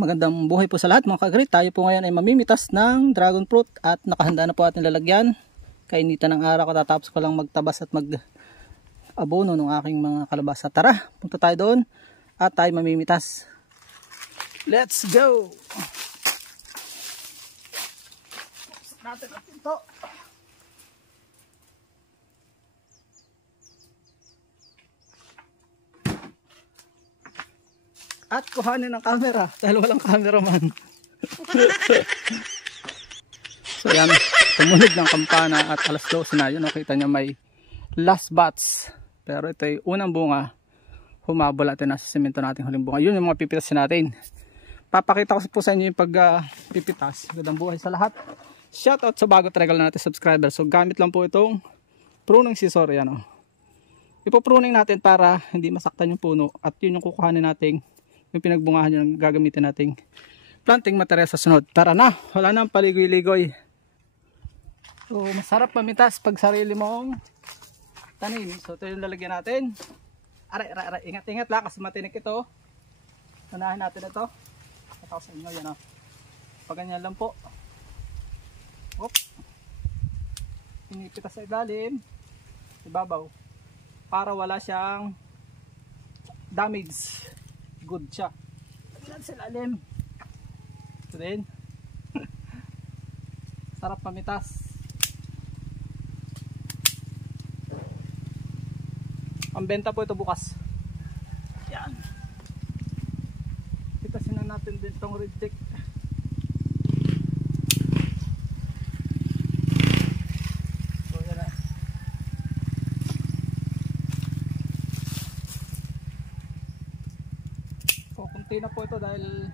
magandang buhay po sa lahat mga ka-great. Tayo po ngayon ay mamimitas ng dragon fruit at nakahanda na po ating lalagyan. Kainitan ng araw, katatapos ko lang magtabas at mag-abono ng aking mga kalabasa. Tara, punta tayo doon at tayo mamimitas. Let's go! Natin ito. At kuhanin ng camera dahil walang cameraman. So yan, tumunog ng kampana at alas 12 na yun. Nakita nyo may last batch. Pero ito ay unang bunga. Humabol natin nasa semento natin huling bunga. Yun yung mga pipitasin natin. Papakita ko po sa inyo yung pagpipitas. Magandang buhay sa lahat. Shoutout sa bago regal natin subscriber. So gamit lang po itong pruning scissor. Yan, oh. Ipopruning natin para hindi masaktan yung puno. At yun yung kukuhanin natin. Yung pinagbungahan yung gagamitin nating planting material sa sunod. Tara na, wala nang paligoy-ligoy. So masarap pamitas pag sarili mong tanim. So ito yung lalagyan natin. Aray, ingat-ingat lang kasi matinik ito. Unahin natin ito. Ito sa inyo, yan o. Pag ganyan lang po. Oop. Inipitas sa ilalim. Ibabaw. Para wala siyang damage. Good siya. Tignan sa ilalim. Ito din. Sarap pamitas. Ang benta po ito bukas. Yan. Pitasin na natin din itong reject. So yan na. So kunti na po ito dahil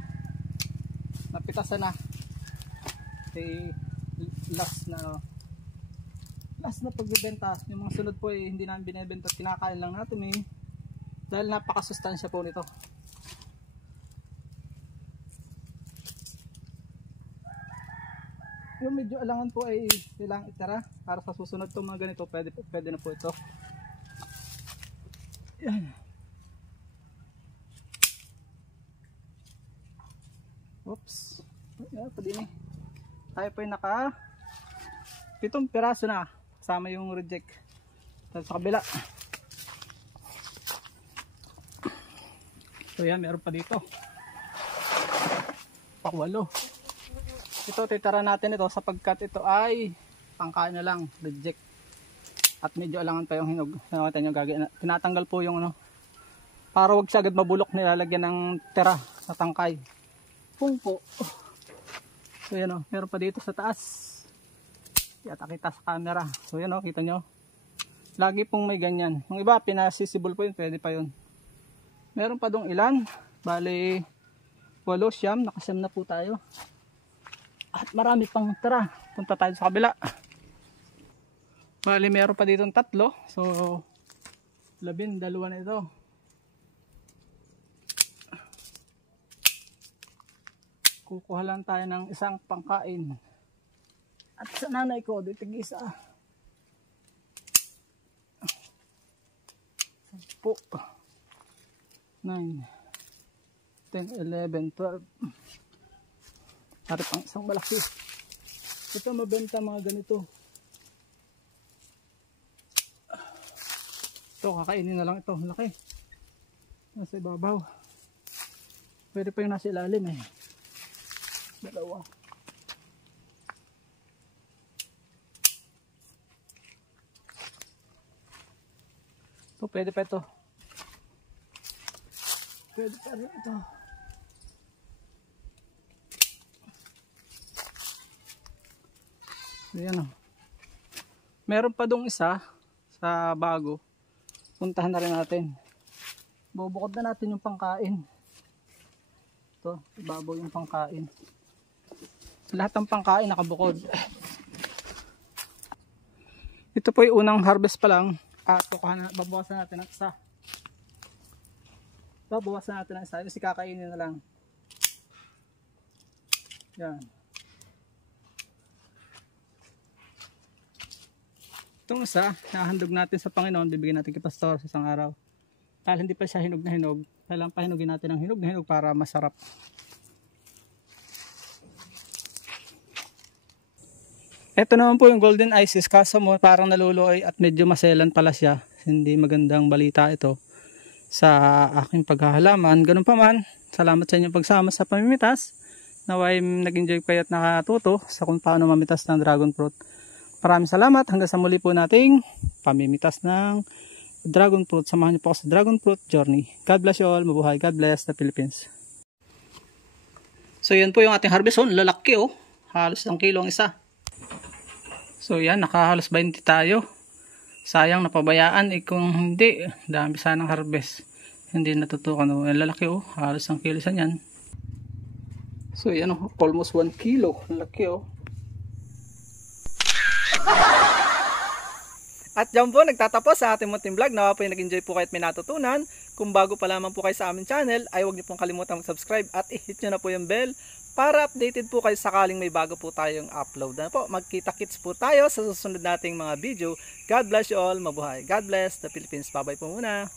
napitasan na. Last na pagbibenta. Yung mga sunod po hindi namin binibenta, kinakain lang natin dahil napakasustansya po nito. Yung medyo alangan po ay kailangang itara para sa susunod itong mga ganito. Pwede na po ito. Yan. Oops. Ayan, padini. Tayo po ay naka 7 piraso na kasama yung reject. Tapos sa kabila. So yan, meron pa dito. Pakwalo. Ito titira natin ito sapagkat ito ay pangkain na lang, reject. At medyo alangan pa yung hinog. Tinatanggal po yung para wag siya agad mabulok, nilalagyan ng tira sa tangkay. Pungpo. So yan meron pa dito sa taas. Yata kita sa camera. So yan kita nyo. Lagi pong may ganyan. Yung iba pinasisibol po yun, pwede pa yun. Meron pa dong ilan. Bali 8, siyam. Nakasyam na po tayo. At marami pang tira. Punta tayo sa kabila. Bali meron pa ditong 3. So 12 na ito. Kukuha lang tayo ng isang pangkain. At sa nanay ko, dito isa. 10, 9, 10, 11, 12. Hari pang isang malaki. Ito mabenta mga ganito. Ito, kakainin na lang ito. Malaki. Nasa ibabaw. Pwede pa yung nasa ilalim Dalawa. Ito, pwede pa ito. Pwede pa rin ito. Ayan Meron pa dong isa sa bago. Puntahan na rin natin. Bubukod na natin yung pangkain. Ito, ibabaw yung pangkain. Lahat ng pangkain nakabukod. Ito po yung unang harvest pa lang. At babawasan natin ang isa. Babawasan natin ang isa. Kasi kakainin na lang. Yan. Itong isa, nahandog natin sa Panginoon. Bibigyan natin kay Pastor sa isang araw. Dahil hindi pa siya hinog na hinog. Kailangan pahinugin natin ng hinog na hinog para masarap. Ito naman po yung Golden Isis, kaso mo parang naluluoy at medyo maselan pala siya. Hindi magandang balita ito sa aking paghahalaman. Ganun pa man, salamat sa inyong pagsama sa pamimitas. Naway nag-enjoy kayo at nakatuto sa kung paano mamitas ng dragon fruit. Maraming salamat. Hanggang sa muli po nating pamimitas ng dragon fruit. Samahan niyo po ako sa dragon fruit journey. God bless you all. Mabuhay. God bless the Philippines. So yan po yung ating harvest. Lalaki oh. Halos 1 kilo ang isa. So yan, nakahalos 20 tayo. Sayang napabayaan kung hindi, dami sanang harvest. Hindi natutukan oh. Lalaki oh. Halos 1 kilo sa yan. So yan oh, almost 1 kilo. Lalaki oh. At dyan po nagtatapos sa ating munting vlog. Nawa po yung nag-enjoy po kayo at may natutunan. Kung bago pa lamang po kayo sa aming channel, ay huwag niyo pong kalimutan mag-subscribe at i-hit nyo na po yung bell para updated po kayo sakaling may bago po tayong upload. Na po, magkita-kits po tayo sa susunod nating mga video. God bless you all. Mabuhay. God bless the Philippines. Bye-bye po muna.